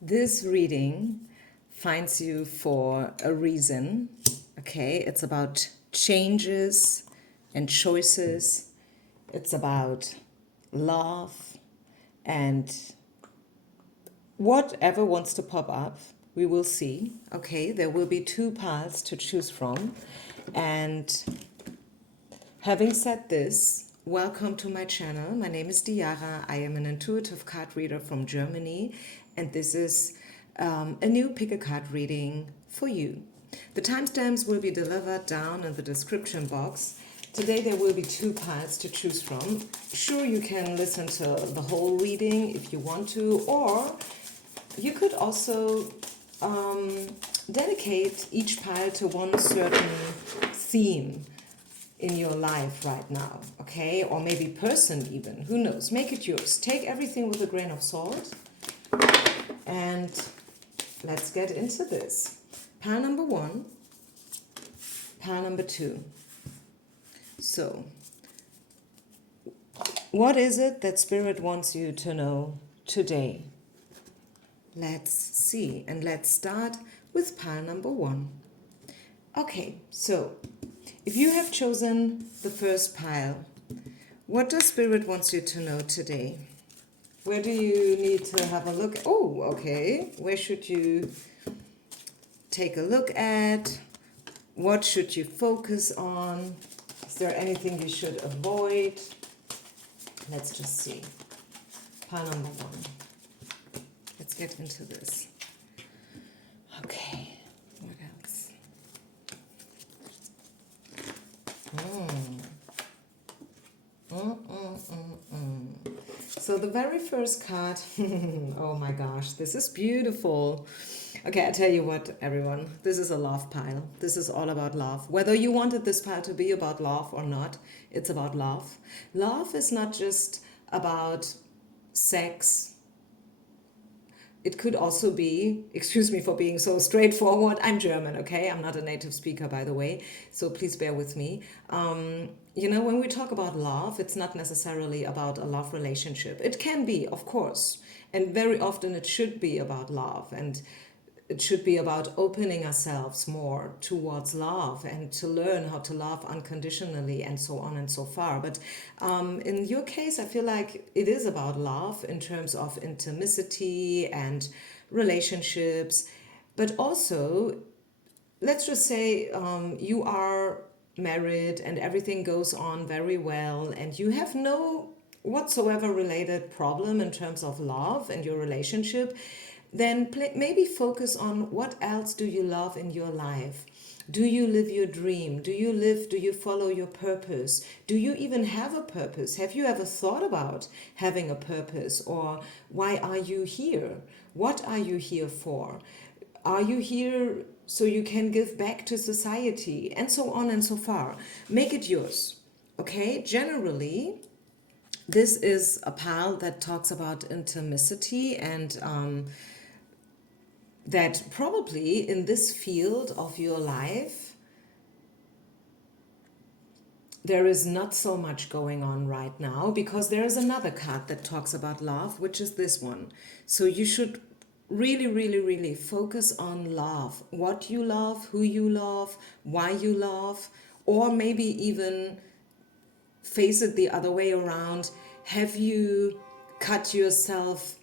This reading finds you for a reason, okay? It's about changes and choices. It's about love and whatever wants to pop up, we will see. Okay, there will be two paths to choose from. And having said this, welcome to my channel. My name is Diara. I am an intuitive card reader from Germany, and this is a new pick a card reading for you. The timestamps will be delivered down in the description box. Today there will be two parts to choose from. Sure, you can listen to the whole reading if you want to, or you could also dedicate each pile to one certain theme in your life right now, okay? Or maybe person even, who knows? Make it yours. Take everything with a grain of salt and let's get into this. Pile number 1, pile number 2. So, what is it that Spirit wants you to know today? Let's see, and let's start with pile number 1. Okay, so if you have chosen the first pile, what does Spirit wants you to know today? Where do you need to have a look? Oh, okay. Where should you take a look at? What should you focus on? Is there anything you should avoid? Let's just see. Pile number 1. Let's get into this. Okay, what else? So the very first card, oh my gosh, this is beautiful. Okay, I tell you what, everyone, this is a love pile. This is all about love. Whether you wanted this pile to be about love or not, it's about love. Love is not just about sex. It could also be, excuse me for being so straightforward, I'm German, okay? I'm not a native speaker, by the way, so please bear with me. When we talk about love, it's not necessarily about a love relationship. It can be, of course, and very often it should be about love, and it should be about opening ourselves more towards love and to learn how to love unconditionally and so on and so far. But in your case, I feel like it is about love in terms of intimacy and relationships. But also, let's just say you are married and everything goes on very well and you have no whatsoever related problem in terms of love and your relationship, then maybe focus on what else do you love in your life. Do you live your dream? Do you follow your purpose? Do you even have a purpose? Have you ever thought about having a purpose? Or why are you here? What are you here for? Are you here so you can give back to society? And so on and so far. Make it yours. Okay? Generally, this is a pile that talks about intimacy and that probably in this field of your life, there is not so much going on right now because there is another card that talks about love, which is this one. So you should really, really, really focus on love. What you love, who you love, why you love, or maybe even face it the other way around. Have you cut yourself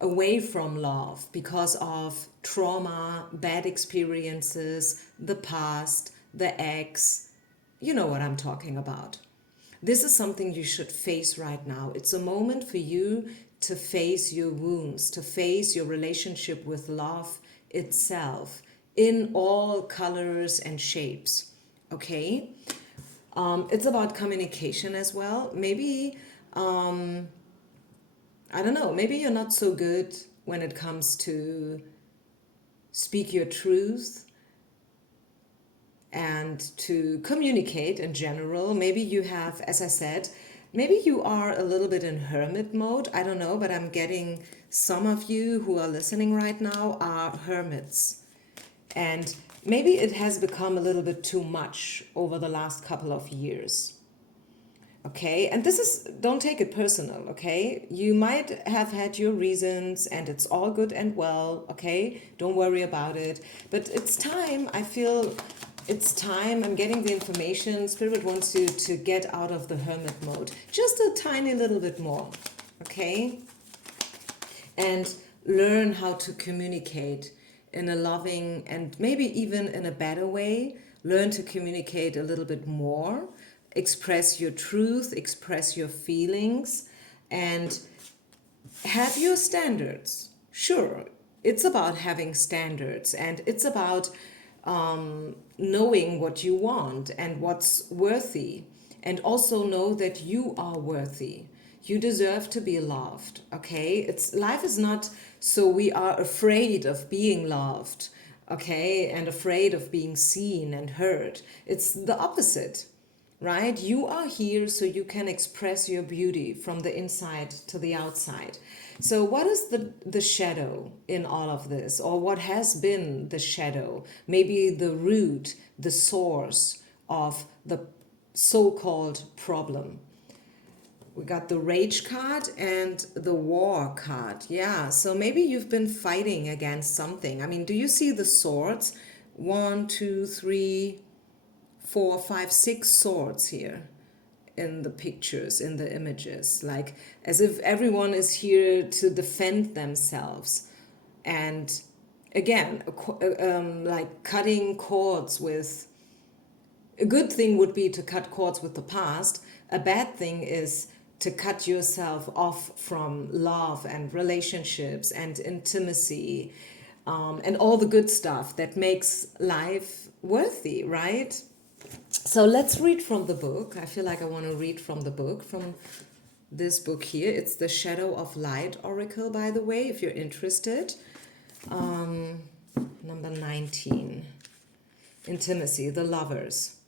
away from love because of trauma, bad experiences, the past, the ex? You know what I'm talking about. This is something you should face right now. It's a moment for you to face your wounds, to face your relationship with love itself in all colors and shapes. Okay? It's about communication as well. Maybe I don't know, maybe you're not so good when it comes to speak your truth and to communicate in general. Maybe you have, as I said, maybe you are a little bit in hermit mode. I don't know, but I'm getting some of you who are listening right now are hermits. And maybe it has become a little bit too much over the last couple of years. Okay, and this is, don't take it personal, okay? You might have had your reasons and it's all good and well, okay? Don't worry about it. But it's time, I feel it's time. I'm getting the information. Spirit wants you to get out of the hermit mode just a tiny little bit more, okay? And learn how to communicate in a loving and maybe even in a better way. Learn to communicate a little bit more, express your truth, express your feelings, and have your standards. Sure, it's about having standards, and it's about knowing what you want and what's worthy, and also know that you are worthy. You deserve to be loved, okay? It's, life is not so we are afraid of being loved, okay, and afraid of being seen and heard. It's the opposite, right? You are here so you can express your beauty from the inside to the outside. So what is the shadow in all of this, or what has been the shadow? Maybe the root, the source of the so-called problem. We got the rage card and the war card. Yeah, so maybe you've been fighting against something. I mean, do you see the swords? 1, 2, 3, 4, 5, 6 swords here in the pictures, in the images, like as if everyone is here to defend themselves. And again, like cutting cords with, a good thing would be to cut cords with the past. A bad thing is to cut yourself off from love and relationships and intimacy, and all the good stuff that makes life worthy, right? So let's read from the book. I feel like I want to read from the book, from this book here. It's the Shadow of Light Oracle, by the way, if you're interested. Number 19, Intimacy, the Lovers.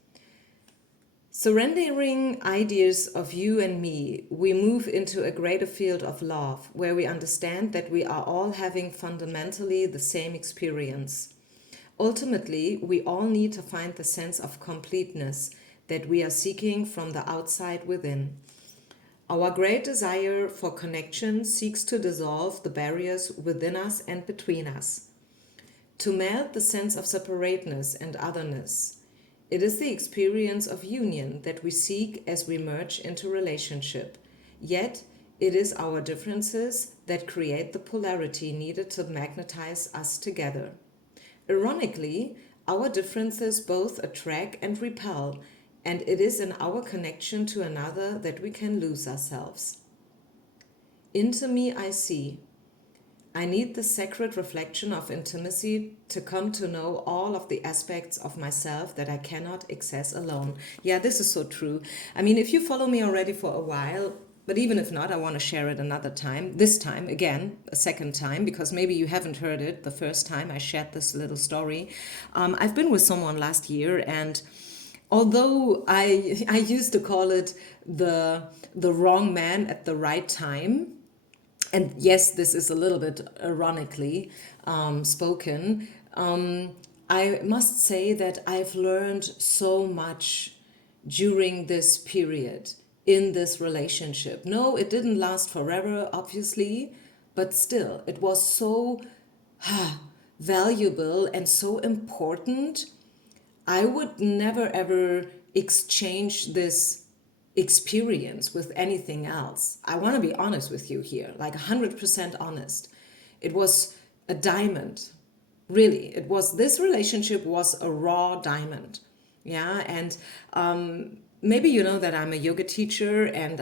Surrendering ideas of you and me, we move into a greater field of love, where we understand that we are all having fundamentally the same experience. Ultimately, we all need to find the sense of completeness that we are seeking from the outside within. Our great desire for connection seeks to dissolve the barriers within us and between us, to melt the sense of separateness and otherness. It is the experience of union that we seek as we merge into relationship. Yet, it is our differences that create the polarity needed to magnetize us together. Ironically, our differences both attract and repel, and it is in our connection to another that we can lose ourselves. Into me I see. I need the sacred reflection of intimacy to come to know all of the aspects of myself that I cannot access alone. Yeah, this is so true. I mean, if you follow me already for a while, but even if not, I want to share it another time. This time, again, a second time, because maybe you haven't heard it the first time I shared this little story. I've been with someone last year, and although I used to call it the wrong man at the right time, and yes, this is a little bit ironically spoken, I must say that I've learned so much during this period in this relationship. No, it didn't last forever, obviously, but still, it was so valuable and so important. I would never ever exchange this experience with anything else. I want to be honest with you here, like 100% honest. It was a diamond. Really, it was, this relationship was a raw diamond. Yeah, and maybe you know that I'm a yoga teacher, and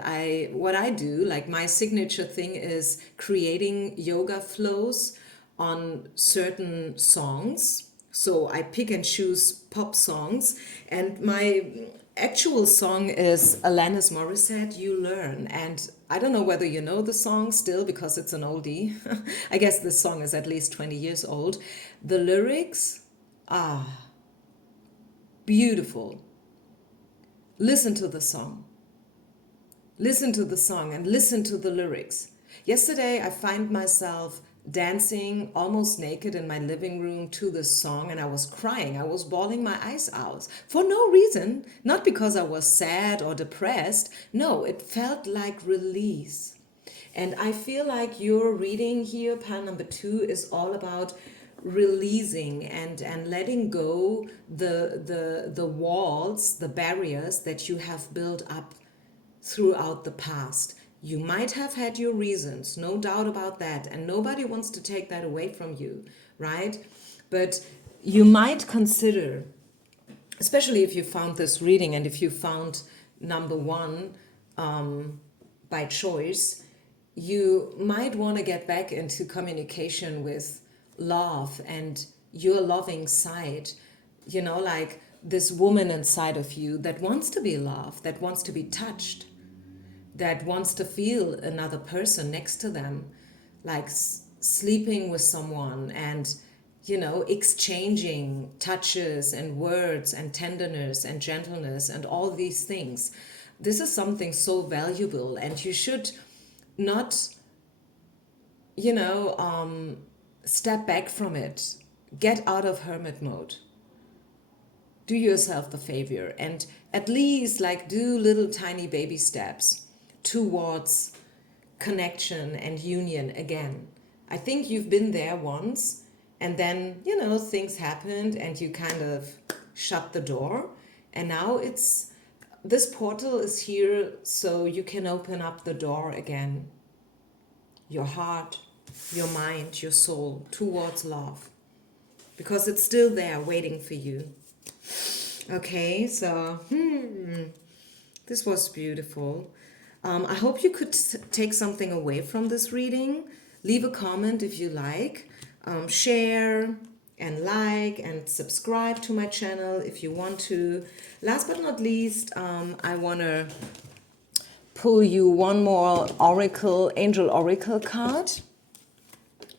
what I do, like my signature thing is creating yoga flows on certain songs. So I pick and choose pop songs, and my actual song is Alanis Morissette, You Learn. And I don't know whether you know the song still, because it's an oldie. I guess this song is at least 20 years old. The lyrics, beautiful. Listen to the song. Listen to the song and listen to the lyrics. Yesterday, I find myself dancing almost naked in my living room to this song, and I was crying. I was bawling my eyes out for no reason, not because I was sad or depressed. No, it felt like release. And I feel like your reading here, pile number 2, is all about releasing and letting go the walls, the barriers that you have built up throughout the past. You might have had your reasons, no doubt about that, and nobody wants to take that away from you, right? But you might consider, especially if you found this reading and if you found number 1 by choice, you might want to get back into communication with love and your loving side. You know, like this woman inside of you that wants to be loved, that wants to be touched, that wants to feel another person next to them, like sleeping with someone and, you know, exchanging touches and words and tenderness and gentleness and all these things. This is something so valuable, and you should not, you know, step back from it. Get out of hermit mode. Do yourself the favor and at least like do little tiny baby steps towards connection and union again. I think you've been there once, and then, you know, things happened and you kind of shut the door, and now it's this portal is here so you can open up the door again, your heart, your mind, your soul, towards love, because it's still there waiting for you. Okay, so this was beautiful. I hope you could take something away from this reading. Leave a comment if you like. Share and like and subscribe to my channel if you want to. Last but not least, I want to pull you one more angel oracle card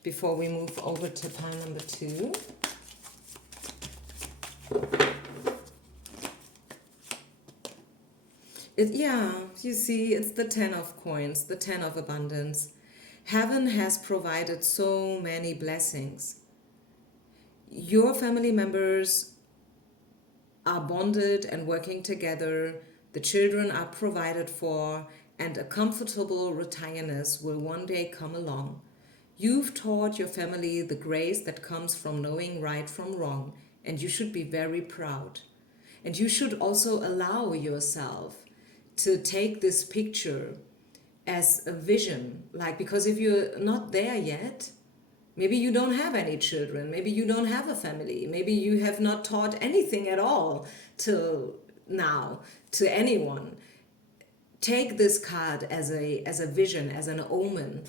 before we move over to pile number 2. You see, it's the 10 of coins, the 10 of abundance. Heaven has provided so many blessings. Your family members are bonded and working together. The children are provided for, and a comfortable retiredness will one day come along. You've taught your family the grace that comes from knowing right from wrong, and you should be very proud. And you should also allow yourself to take this picture as a vision, like, because if you're not there yet, maybe you don't have any children, maybe you don't have a family, maybe you have not taught anything at all till now to anyone. Take this card as a vision, as an omen,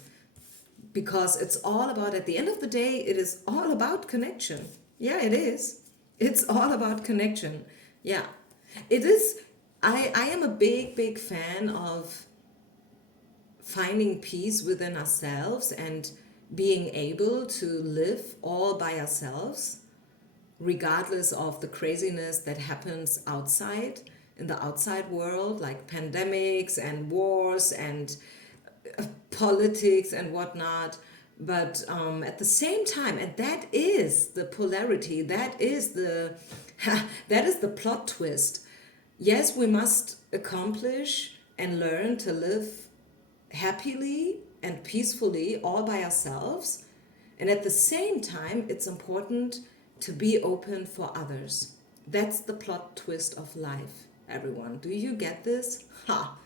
because it's all about, at the end of the day, it is all about connection. Yeah, it is. It's all about connection. Yeah, it is. I am a big fan of finding peace within ourselves and being able to live all by ourselves, regardless of the craziness that happens outside, in the outside world, like pandemics and wars and politics and whatnot. But at the same time, and that is the polarity, that is the that is the plot twist. Yes, we must accomplish and learn to live happily and peacefully all by ourselves. And at the same time, it's important to be open for others. That's the plot twist of life, everyone. Do you get this? Ha!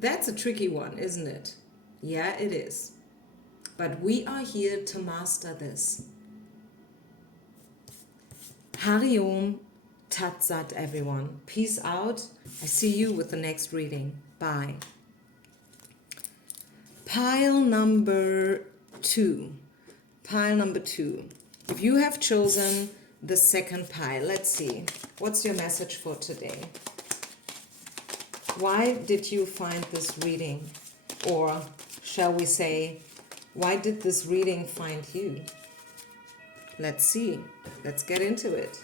That's a tricky one, isn't it? Yeah, it is. But we are here to master this. Hari Om Tat Sat, everyone. Peace out. I see you with the next reading. Bye. Pile number 2. Pile number 2. If you have chosen the second pile, let's see. What's your message for today? Why did you find this reading? Or shall we say, why did this reading find you? Let's see. Let's get into it.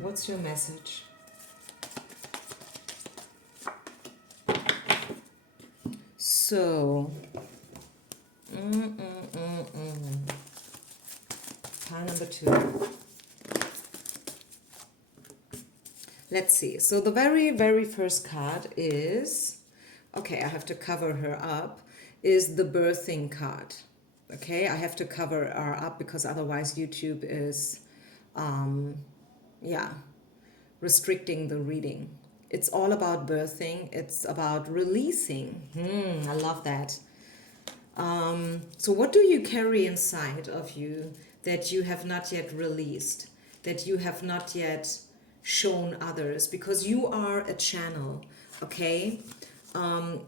What's your message? So, pile number 2. Let's see. So the very, very first card is, okay, I have to cover her up, is the birthing card. Okay, I have to cover her up because otherwise YouTube is, yeah, restricting the reading. It's all about birthing. It's about releasing. I love that. So what do you carry inside of you that you have not yet released, that you have not yet shown others? Because you are a channel, okay?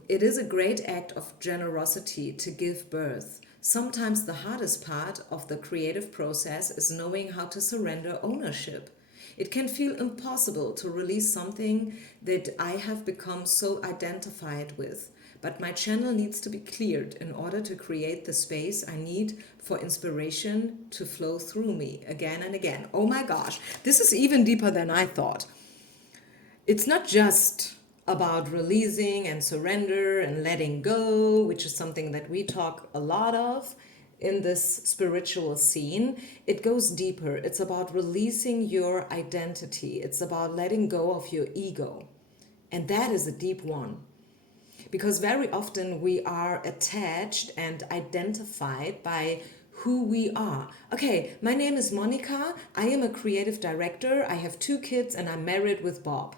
It is a great act of generosity to give birth. Sometimes the hardest part of the creative process is knowing how to surrender ownership. It can feel impossible to release something that I have become so identified with, but my channel needs to be cleared in order to create the space I need for inspiration to flow through me again and again. Oh my gosh, this is even deeper than I thought. It's not just about releasing and surrender and letting go, which is something that we talk a lot of in this spiritual scene. It goes deeper. It's about releasing your identity. It's about letting go of your ego. And that is a deep one. Because very often we are attached and identified by who we are. Okay, my name is Monica. I am a creative director. I have 2 kids and I'm married with Bob.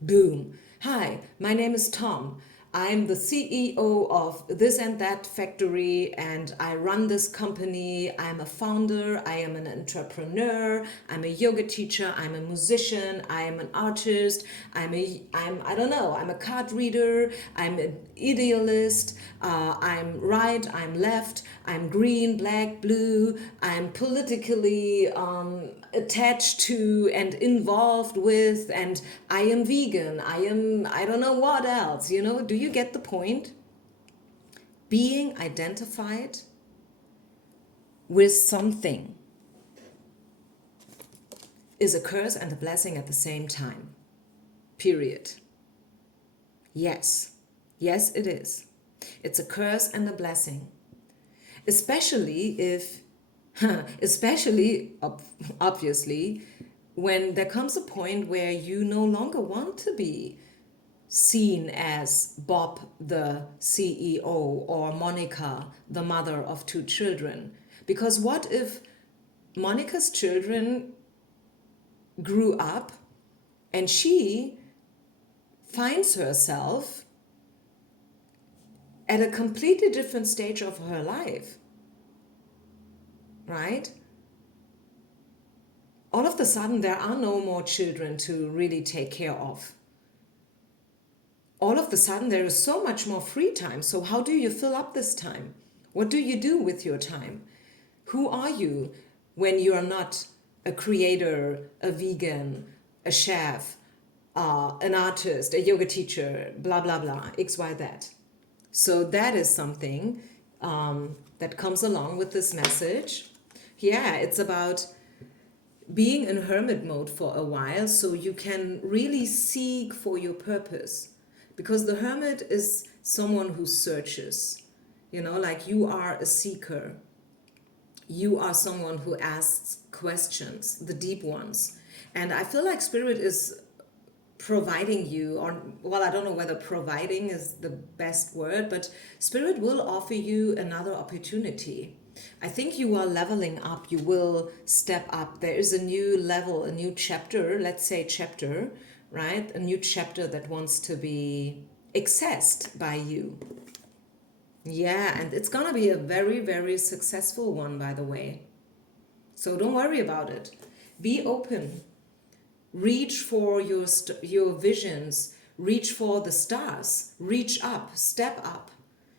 Boom. Hi, my name is Tom. I'm the CEO of this and that factory and I run this company. I'm a founder. I am an entrepreneur. I'm a yoga teacher. I'm a musician. I am an artist. I'm a card reader. I'm an idealist. I'm right. I'm left. I'm green, black, blue. I'm politically attached to and involved with, and I am vegan. I don't know what else, do you get the point? Being identified with something is a curse and a blessing at the same time. Period. Yes, it is. It's a curse and a blessing. Especially obviously, when there comes a point where you no longer want to be seen as Bob, the CEO, or Monica, the mother of 2 children. Because what if Monica's children grew up and she finds herself at a completely different stage of her life, right? All of a sudden, there are no more children to really take care of. All of a sudden, there is so much more free time. So how do you fill up this time? What do you do with your time? Who are you when you are not a creator, a vegan, a chef, an artist, a yoga teacher, blah, blah, blah, X, Y, Z. So that is something that comes along with this message. Yeah, it's about being in hermit mode for a while so you can really seek for your purpose. Because the hermit is someone who searches, like you are a seeker. You are someone who asks questions, the deep ones. And I feel like Spirit is providing you, I don't know whether providing is the best word, but Spirit will offer you another opportunity. I think you are leveling up. You will step up. There is a new level, a new chapter, let's say chapter, right? A new chapter that wants to be accessed by you. Yeah, and it's gonna be a very, very successful one, by the way. So don't worry about it. Be open. Reach for your visions. Reach for the stars. Reach up. Step up.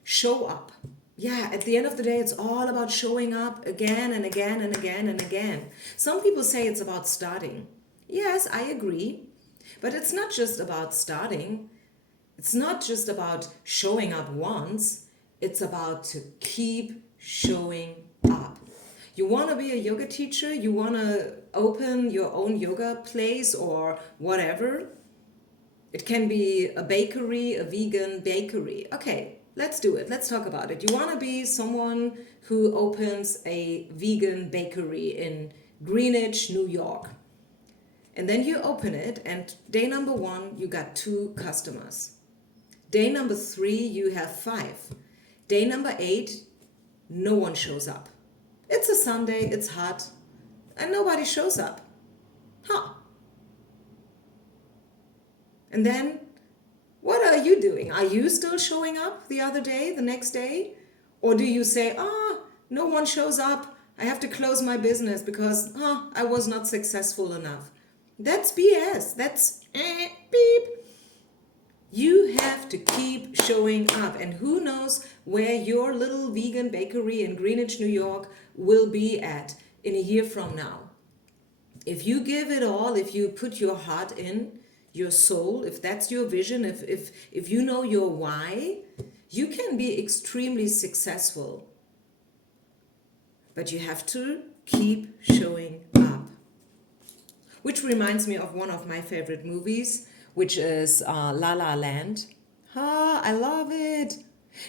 Show up. Yeah, at the end of the day, it's all about showing up again and again and again and again. Some people say it's about starting. Yes, I agree. But it's not just about starting. It's not just about showing up once. It's about to keep showing up. You want to be a yoga teacher? You want to open your own yoga place or whatever? It can be a bakery, a vegan bakery. Okay, Let's do it. Let's talk about it. You want to be someone who opens a vegan bakery in Greenwich, New York. And then you open it, and day number 1, you got 2 customers. Day number 3, you have 5. Day number 8, no one shows up. It's a Sunday, it's hot, and nobody shows up. Huh. And then, what are you doing? Are you still showing up the other day, the next day? Or do you say, no one shows up, I have to close my business because I was not successful enough? That's BS. That's beep. You have to keep showing up. And who knows where your little vegan bakery in Greenwich, New York will be at in a year from now. If you give it all, if you put your heart in, your soul, if that's your vision, if you know your why, you can be extremely successful. But you have to keep showing up. Which reminds me of one of my favorite movies, which is La La Land. I love it.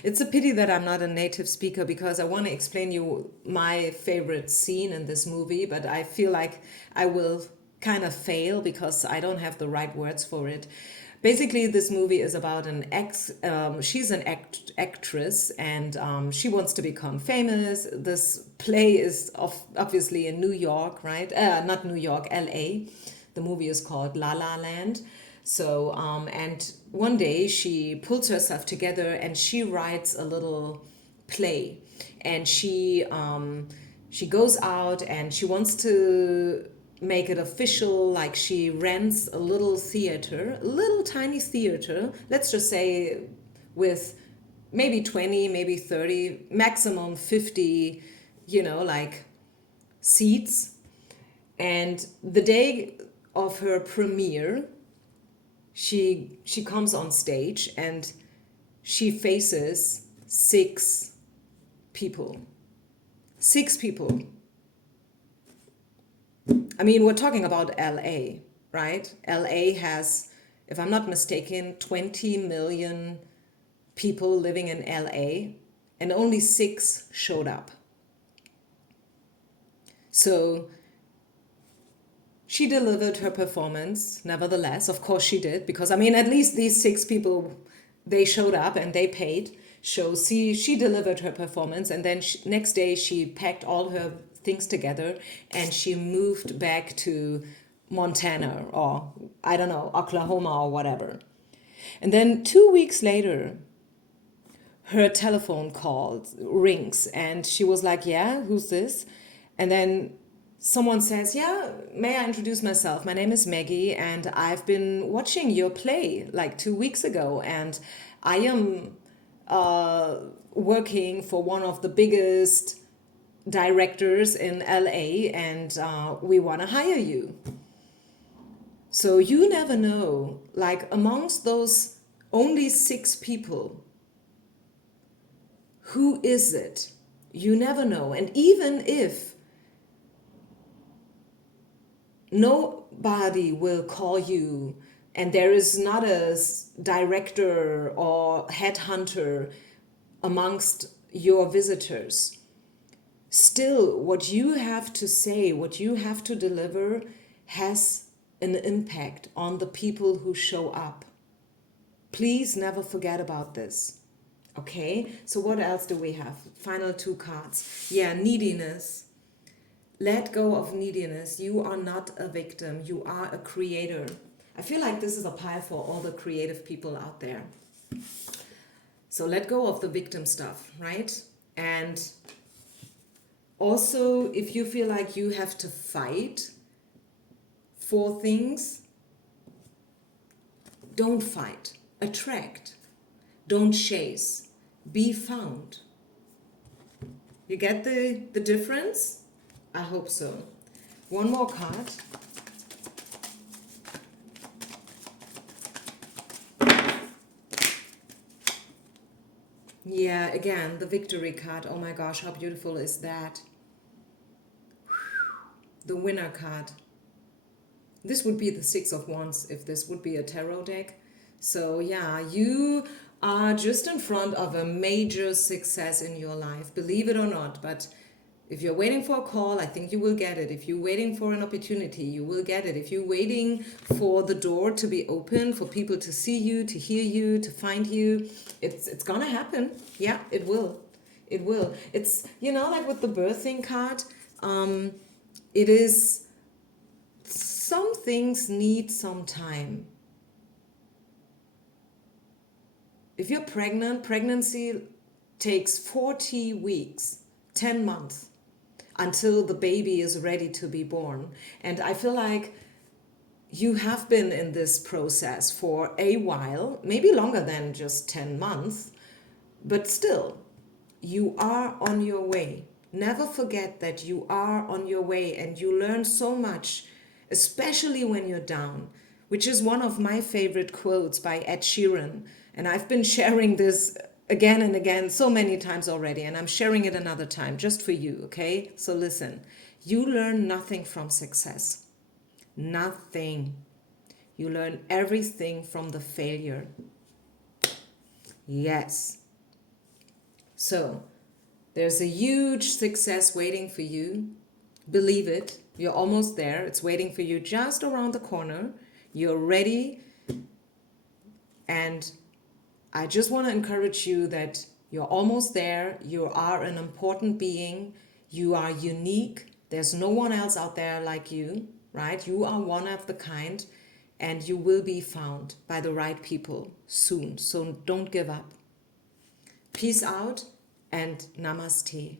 It's a pity that I'm not a native speaker because I want to explain you my favorite scene in this movie, but I feel like I will kind of fail because I don't have the right words for it. Basically, this movie is about she's an actress, and she wants to become famous. This play is obviously in New York, right? Not New York, LA. The movie is called La La Land. So, and one day she pulls herself together and she writes a little play. And she goes out and she wants to make it official, like she rents a little theater, a little tiny theater, let's just say with maybe 20, maybe 30, maximum 50, like seats. And the day of her premiere, she comes on stage and she faces 6 people. 6 people. I mean, we're talking about LA, right? LA has, if I'm not mistaken, 20 million people living in LA, and only 6 showed up. So she delivered her performance, nevertheless. Of course she did, because, I mean, at least these 6 people, they showed up and they paid. So she delivered her performance, and then next day she packed all her things together and she moved back to Montana, or I don't know, Oklahoma or whatever. And then 2 weeks later, her telephone call rings and she was like, yeah, who's this? And then someone says, yeah, may I introduce myself? My name is Maggie and I've been watching your play like 2 weeks ago, and I am working for one of the biggest directors in LA, and we want to hire you. So you never know, like amongst those only 6 people, who is it? You never know. And even if nobody will call you and there is not a director or headhunter amongst your visitors, still, what you have to say, what you have to deliver has an impact on the people who show up. Please never forget about this. Okay, so what else do we have? Final 2 cards. Yeah, neediness. Let go of neediness. You are not a victim. You are a creator. I feel like this is a pile for all the creative people out there. So let go of the victim stuff, right? And also, if you feel like you have to fight for things, don't fight. Attract. Don't chase. Be found. You get the difference? I hope so. One more card. Yeah, again, the victory card. Oh my gosh, how beautiful is that? The winner card. This would be the 6 of Wands if this would be a tarot deck. So yeah, you are just in front of a major success in your life, believe it or not. But if you're waiting for a call, I think you will get it. If you're waiting for an opportunity, you will get it. If you're waiting for the door to be open, for people to see you, to hear you, to find you, it's gonna happen. Yeah, it will. It will. It's, like with the birthing card, it is, some things need some time. If you're pregnant, pregnancy takes 40 weeks, 10 months until the baby is ready to be born. And I feel like you have been in this process for a while, maybe longer than just 10 months, but still, you are on your way. Never forget that you are on your way and you learn so much, especially when you're down, which is one of my favorite quotes by Ed Sheeran. And I've been sharing this again and again so many times already, and I'm sharing it another time just for you, okay? So listen, you learn nothing from success. Nothing. You learn everything from the failure. Yes. So, there's a huge success waiting for you. Believe it. You're almost there. It's waiting for you just around the corner. You're ready. And I just want to encourage you that you're almost there. You are an important being. You are unique. There's no one else out there like you, right? You are one of the kind, and you will be found by the right people soon. So don't give up. Peace out and namaste.